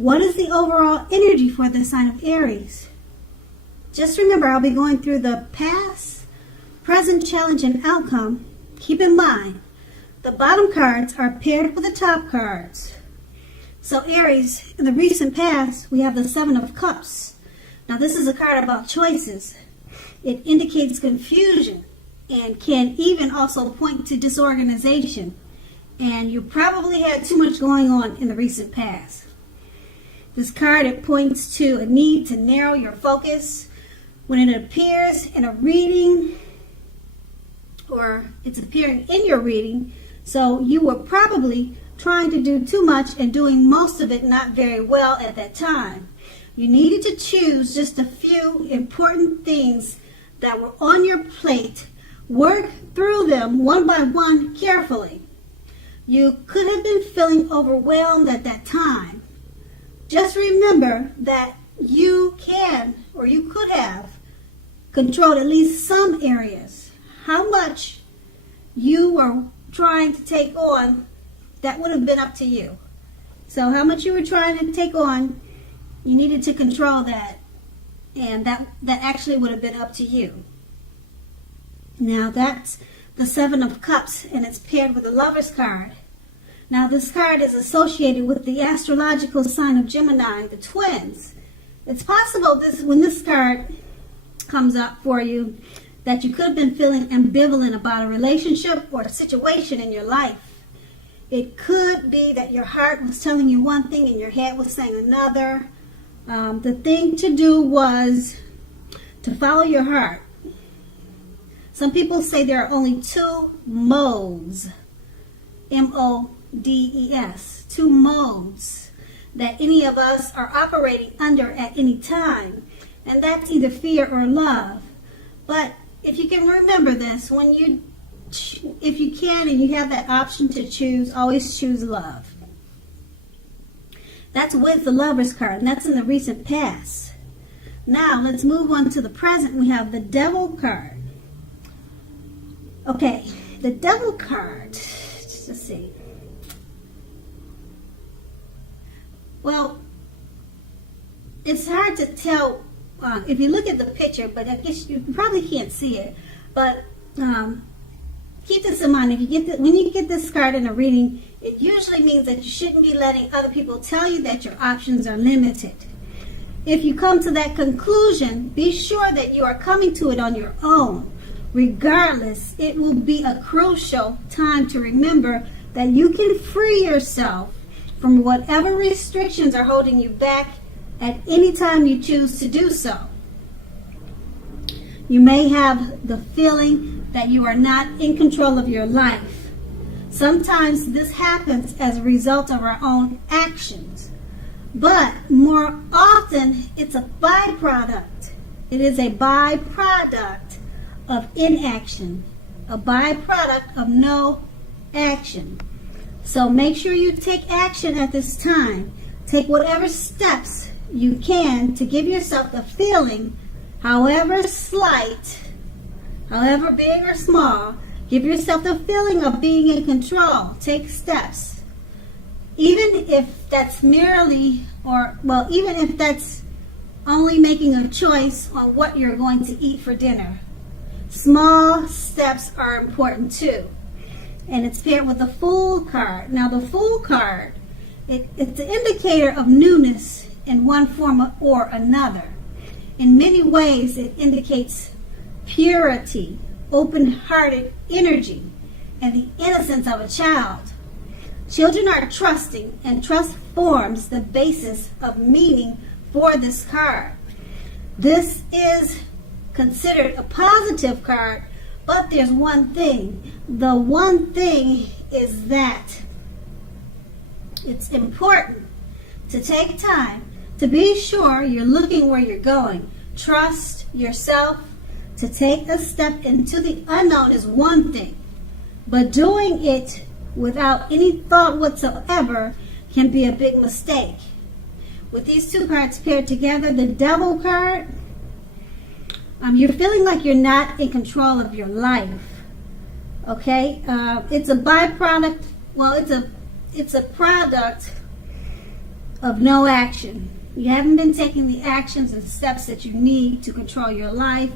What is the overall energy for the sign of Aries? Just remember, I'll be going through the past, present, challenge, and outcome. Keep in mind, the bottom cards are paired with the top cards. So Aries, in the recent past, we have the Seven of Cups. Now this is a card about choices. It indicates confusion and can even also point to disorganization. And you probably had too much going on in the recent past. This card, it points to a need to narrow your focus when it appears in a reading, or it's appearing in your reading. So you were probably trying to do too much and doing most of it not very well at that time. You needed to choose just a few important things that were on your plate. Work through them one by one carefully. You could have been feeling overwhelmed at that time. Just remember that you can, or you could have, controlled at least some areas. How much you were trying to take on, that would have been up to you. So how much you were trying to take on, you needed to control that. And that actually would have been up to you. Now that's the Seven of Cups, and it's paired with the Lover's card. Now this card is associated with the astrological sign of Gemini, the twins. It's possible when this card comes up for you that you could have been feeling ambivalent about a relationship or a situation in your life. It could be that your heart was telling you one thing and your head was saying another. The thing to do was to follow your heart. Some people say there are only two modes, M-O-D-E-S, two modes that any of us are operating under at any time, and that's either fear or love. But if you can remember this, if you can and you have that option to choose, always choose love. That's with the Lover's card, and that's in the recent past. Now let's move on to the present. We have the Devil card. Okay, the Devil card, let's see. Well, it's hard to tell if you look at the picture, but I guess you probably can't see it. But keep this in mind. When you get this card in a reading, it usually means that you shouldn't be letting other people tell you that your options are limited. If you come to that conclusion, be sure that you are coming to it on your own. Regardless, it will be a crucial time to remember that you can free yourself from whatever restrictions are holding you back at any time you choose to do so. You may have the feeling that you are not in control of your life. Sometimes this happens as a result of our own actions, but more often it's a byproduct. It is a byproduct of inaction, a byproduct of no action. So make sure you take action at this time. Take whatever steps you can to give yourself the feeling, however slight, however big or small, give yourself the feeling of being in control. Take steps. Even if that's even if that's only making a choice on what you're going to eat for dinner. Small steps are important too. And it's paired with the Fool card. Now the Fool card, it's an indicator of newness in one form or another. In many ways, it indicates purity, open-hearted energy, and the innocence of a child. Children are trusting, and trust forms the basis of meaning for this card. This is considered a positive card, but there's one thing. The one thing is that it's important to take time to be sure you're looking where you're going. Trust yourself. To take a step into the unknown is one thing, but doing it without any thought whatsoever can be a big mistake. With these two cards paired together, the Devil card, you're feeling like you're not in control of your life. Okay, it's a byproduct. Well, it's a product of no action. You haven't been taking the actions and steps that you need to control your life.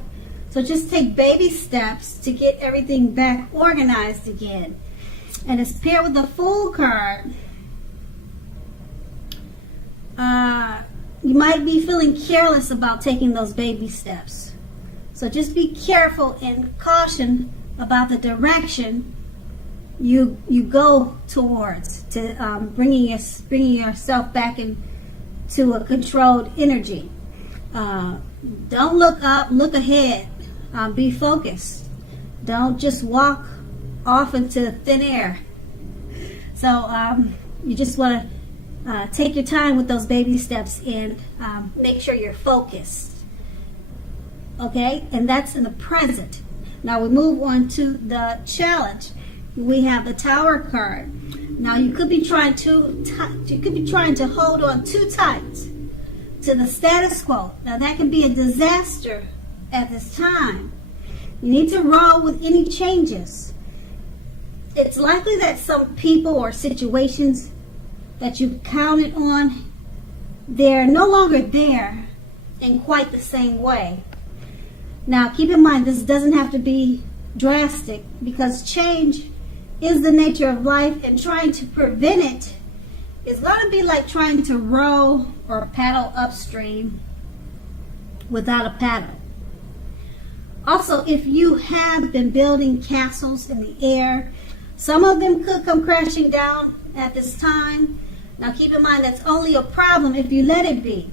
So just take baby steps to get everything back organized again. And it's paired with the Fool card. You might be feeling careless about taking those baby steps. So just be careful and caution about the direction you go towards, to bringing yourself back into a controlled energy. Don't look up, look ahead. Be focused. Don't just walk off into thin air. So you just want to take your time with those baby steps and make sure you're focused. Okay? And that's in the present. Now we move on to the challenge. We have the Tower card. Now you could be trying to hold on too tight to the status quo. Now that can be a disaster at this time. You need to roll with any changes. It's likely that some people or situations that you've counted on, they're no longer there in quite the same way. Now keep in mind, this doesn't have to be drastic, because change is the nature of life, and trying to prevent it is going to be like trying to row or paddle upstream without a paddle. Also, if you have been building castles in the air, some of them could come crashing down at this time. Now keep in mind, that's only a problem if you let it be.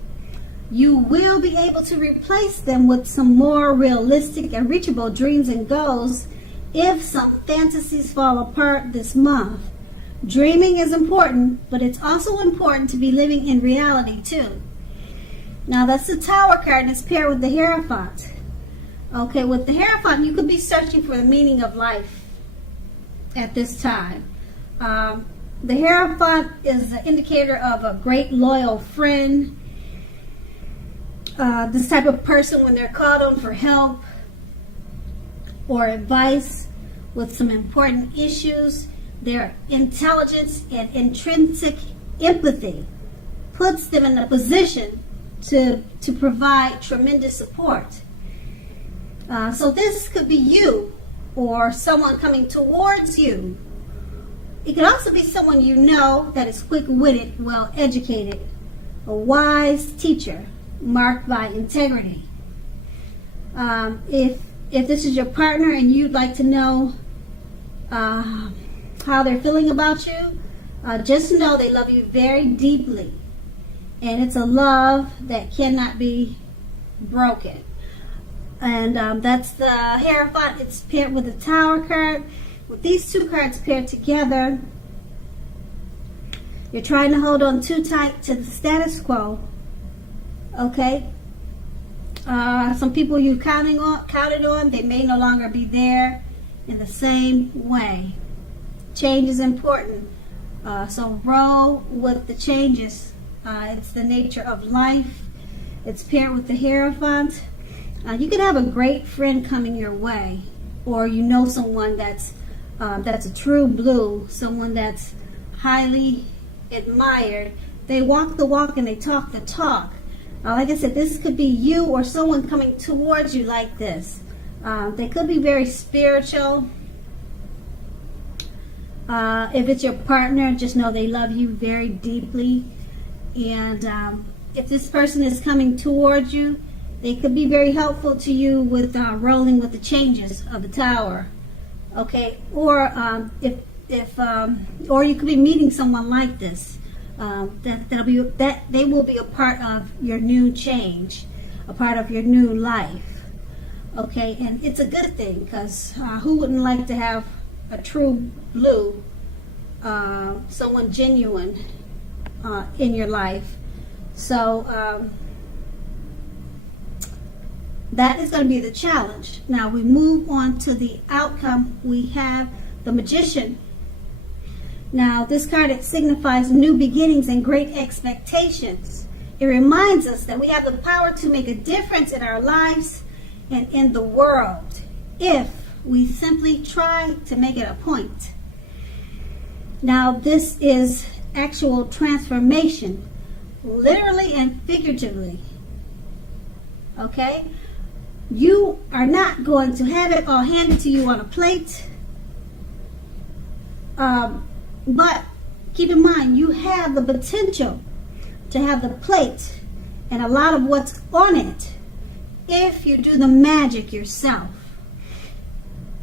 You will be able to replace them with some more realistic and reachable dreams and goals if some fantasies fall apart this month. Dreaming is important, but it's also important to be living in reality too. Now that's the Tower card, and it's paired with the Hierophant. Okay, with the Hierophant, you could be searching for the meaning of life at this time. The Hierophant is an indicator of a great loyal friend. This type of person, when they're called on for help or advice with some important issues, their intelligence and intrinsic empathy puts them in a position to provide tremendous support. So this could be you or someone coming towards you. It could also be someone you know that is quick-witted, well-educated, a wise teacher marked by integrity. If this is your partner and you'd like to know how they're feeling about you, just know they love you very deeply, and it's a love that cannot be broken. And that's the Hierophant. It's paired with the Tower card. With these two cards paired together, you're trying to hold on too tight to the status quo. Okay? Some people you counted on, they may no longer be there in the same way. Change is important. So roll with the changes. It's the nature of life. It's paired with the Hierophant. You could have a great friend coming your way, or you know someone that's a true blue, someone that's highly admired. They walk the walk and they talk the talk. Like I said, this could be you or someone coming towards you like this. They could be very spiritual. If it's your partner, just know they love you very deeply. And if this person is coming towards you, they could be very helpful to you with rolling with the changes of the Tower. Okay, or or you could be meeting someone like this. That they will be a part of your new change, a part of your new life. Okay, and it's a good thing, because who wouldn't like to have a true blue, someone genuine in your life? So that is going to be the challenge. Now we move on to the outcome. We have the Magician. Now this card, it signifies new beginnings and great expectations. It reminds us that we have the power to make a difference in our lives and in the world if we simply try to make it a point. Now this is actual transformation. literally and figuratively. Okay? You are not going to have it all handed to you on a plate. But keep in mind, you have the potential to have the plate and a lot of what's on it if you do the magic yourself.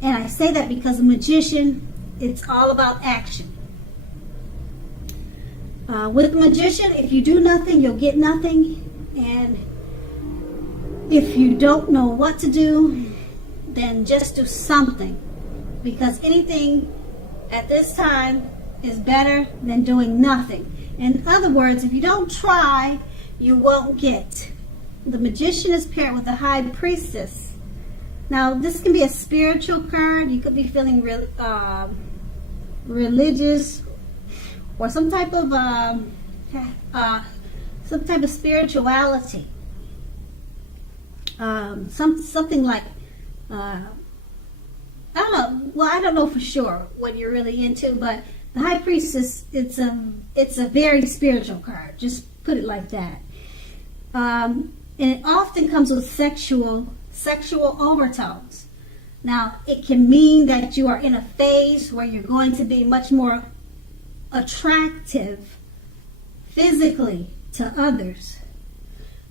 And I say that because a magician, it's all about action. With a magician, if you do nothing, you'll get nothing. And if you don't know what to do, then just do something. Because anything at this time is better than doing nothing. In other words, if you don't try, you won't get. The magician is paired with the high priestess. Now, this can be a spiritual card. You could be feeling religious, or some type of spirituality. Something like I don't know. Well, I don't know for sure what you're really into, but the high priestess, it's a very spiritual card. Just put it like that. And it often comes with sexual overtones. Now, it can mean that you are in a phase where you're going to be much more attractive physically to others.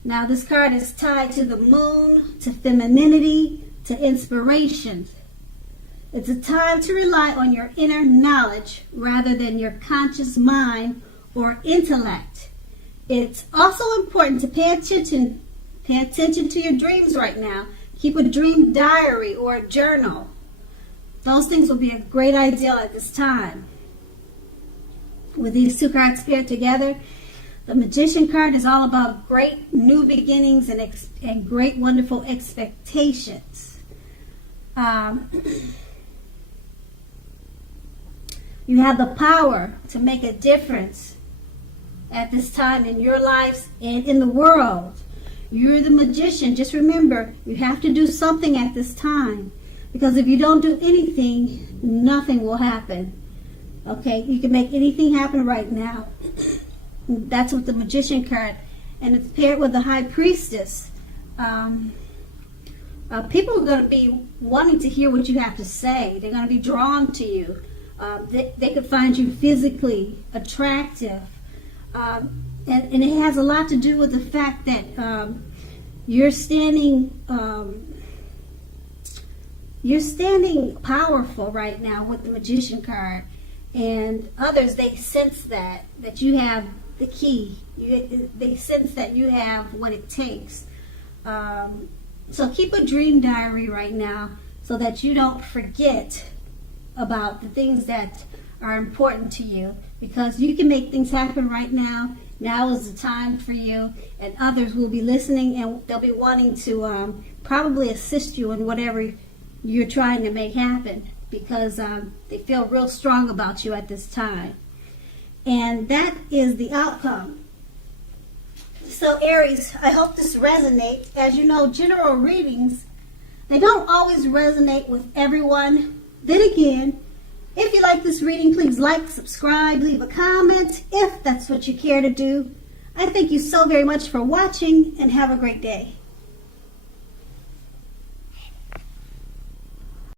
Now, this card is tied to the moon, to femininity, to inspiration. It's a time to rely on your inner knowledge rather than your conscious mind or intellect. It's also important to pay attention to your dreams right now. Keep a dream diary or a journal. Those things will be a great idea at this time. With these two cards paired together, the Magician card is all about great new beginnings and great wonderful expectations. You have the power to make a difference at this time in your lives and in the world. You're the magician. Just remember, you have to do something at this time. Because if you don't do anything, nothing will happen. Okay, you can make anything happen right now. That's with the Magician card. And it's paired with the High Priestess. People are going to be wanting to hear what you have to say. They're going to be drawn to you. They could find you physically attractive. And it has a lot to do with the fact that you're standing powerful right now with the Magician card, and others, they sense that you have the key. They sense that you have what it takes. So keep a dream diary right now so that you don't forget about the things that are important to you, because you can make things happen right now. Now is the time for you, and others will be listening, and they'll be wanting to probably assist you in whatever you're trying to make happen, because they feel real strong about you at this time. And that is the outcome. So Aries, I hope this resonates. As you know, general readings, they don't always resonate with everyone. Then again, if you like this reading, please like, subscribe, leave a comment if that's what you care to do. I thank you so very much for watching, and have a great day.